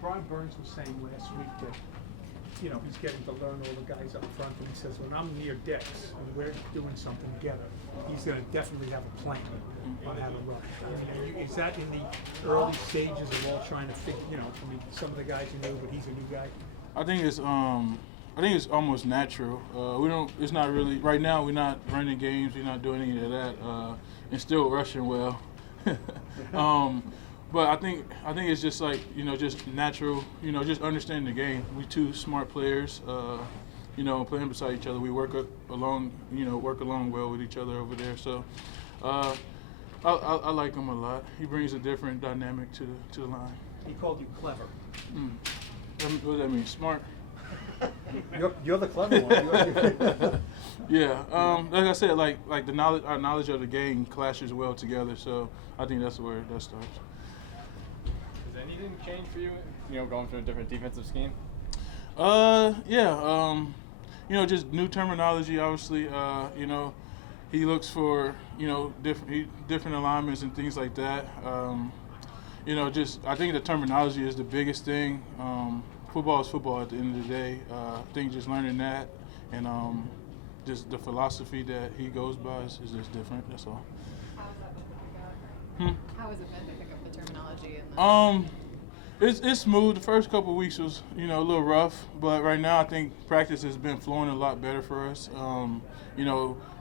Brian Burns was saying last week that, he's getting to learn all the guys up front, and he says, when I'm near Dex and we're doing something together, he's going to definitely have a plan on how to run. Is that in the early stages of all trying to figure, some of the guys you knew, but he's a new guy? I think it's almost natural. It's not really, right now we're not running games, we're not doing any of that, and still rushing well. But I think it's just like, just natural, just understanding the game. We two smart players, playing beside each other. We work along well with each other over there. So I like him a lot. He brings a different dynamic to the line. He called you clever. What does that mean? Smart? You're the clever one. Yeah. Like I said, like our knowledge of the game clashes well together. So I think that's where that starts. Does anything change for you? Going from a different defensive scheme. Yeah. Just new terminology. Obviously, he looks for different alignments and things like that. I think the terminology is the biggest thing. Football is football at the end of the day. I think just learning that and just the philosophy that he goes by is just different. That's all. How has it been to pick up the terminology? It's smooth. The first couple of weeks was a little rough, but right now I think practice has been flowing a lot better for us.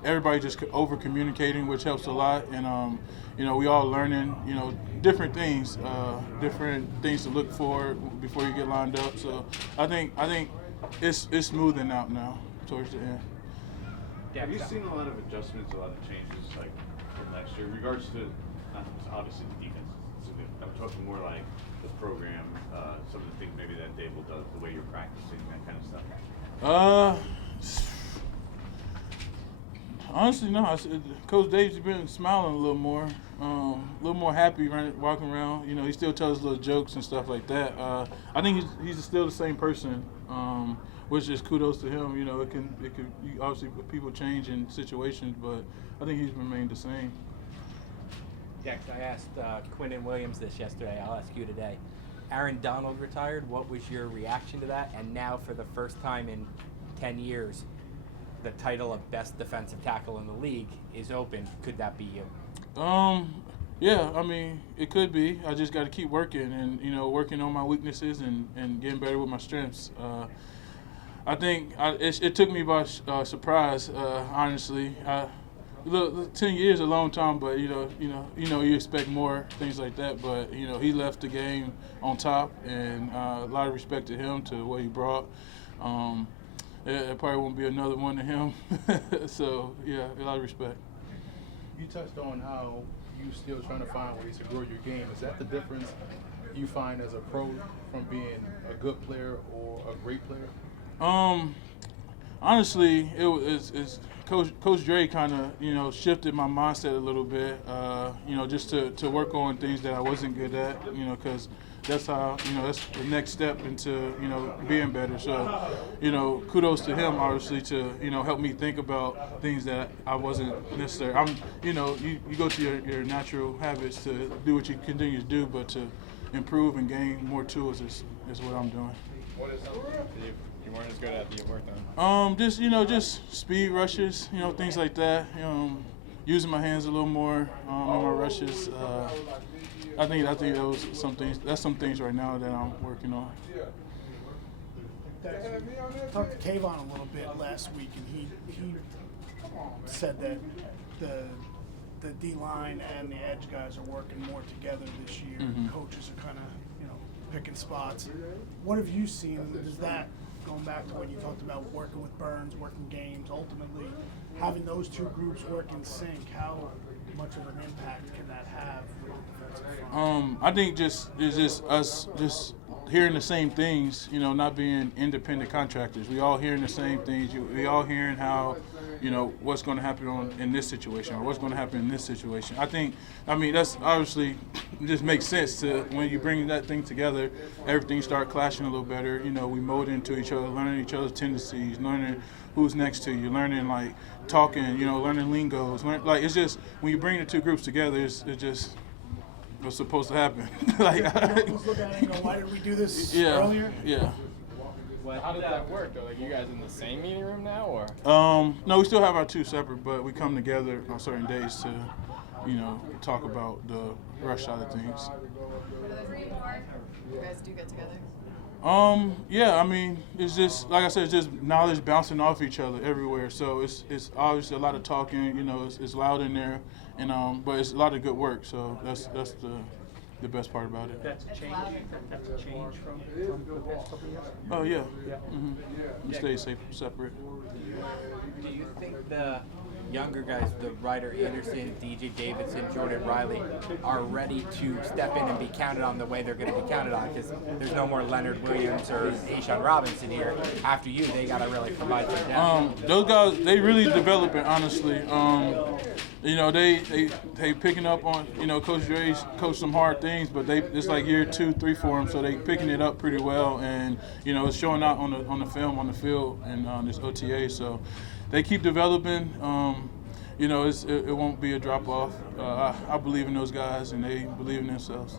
Everybody just over communicating, which helps a lot, and we all learning different things to look for before you get lined up. So I think it's smoothing out now towards the end. Have you seen a lot of adjustments, a lot of changes, like from last year, in regards to not obviously the defense? I'm talking more like the program, some of the things maybe that Dable does, the way you're practicing, that kind of stuff. Honestly, no. Coach Dave's been smiling a little more happy walking around. He still tells little jokes and stuff like that. I think he's still the same person, which is kudos to him. Obviously people change in situations, but I think he's remained the same. Dex, I asked Quinnen Williams this yesterday. I'll ask you today. Aaron Donald retired. What was your reaction to that? And now, for the first time in 10 years, the title of best defensive tackle in the league is open. Could that be you? Yeah, it could be. I just got to keep working and, working on my weaknesses and getting better with my strengths. I think it took me by surprise, honestly. 10 years is a long time, but you expect more things like that. But he left the game on top, and a lot of respect to him, to what he brought. It probably won't be another one to him. So yeah, a lot of respect. You touched on how you still trying to find ways to grow your game. Is that the difference you find as a pro from being a good player or a great player? Honestly, it's Coach Dre kind of shifted my mindset a little bit. Just to work on things that I wasn't good at. Because that's how that's the next step into being better. So kudos to him, obviously, to help me think about things that I wasn't necessarily. You go to your natural habits to do what you continue to do, but to improve and gain more tools is what I'm doing. What is something that you weren't as good at that you worked on? Just speed rushes, things like that. Using my hands a little more on my rushes. I think those some things right now that I'm working on. I talked to Kayvon a little bit last week, and he said that the D-line and the edge guys are working more together this year. Mm-hmm. Coaches are kind of picking spots. What have you seen? Does that, going back to when you talked about working with Burns, working games, ultimately having those two groups work in sync, how much of an impact can that have with the defensive front? I think it's just us just hearing the same things, not being independent contractors. We all hearing the same things. We all hearing how, what's going to happen in this situation or what's going to happen in this situation. That's obviously just makes sense to when you bring that thing together, everything start clashing a little better. We mold into each other, learning each other's tendencies, learning who's next to you, learning talking, learning lingos. It's just when you bring the two groups together, was supposed to happen. Like, You almost look at it and go, why did we do this yeah, earlier? yeah. Well, how does that work though? Like you guys in the same meeting room now, or? No, we still have our two separate, but we come together on certain days to, talk about the rush side of things. What are those you guys do get together? Yeah, I mean, it's just, like I said, it's just knowledge bouncing off each other everywhere. So it's obviously a lot of talking, it's loud in there, and but it's a lot of good work. So that's the best part about it. That's a change. That's a change from the past couple of years. Oh, yeah. Yeah. We stay separate. Do you think the younger guys, the Ryder Anderson, DJ Davidson, Jordan Riley, are ready to step in and be counted on the way they're going to be counted on? Because there's no more Leonard Williams or Ashawn Robinson here. After you, they got to really provide some depth. Those guys, they really developing, honestly. They picking up on, Coach Dre's coached some hard things, but it's like year 2, 3 for them, so they picking it up pretty well, and it's showing out on the film, on the field, and this OTA. So they keep developing. It won't be a drop off. I believe in those guys, and they believe in themselves.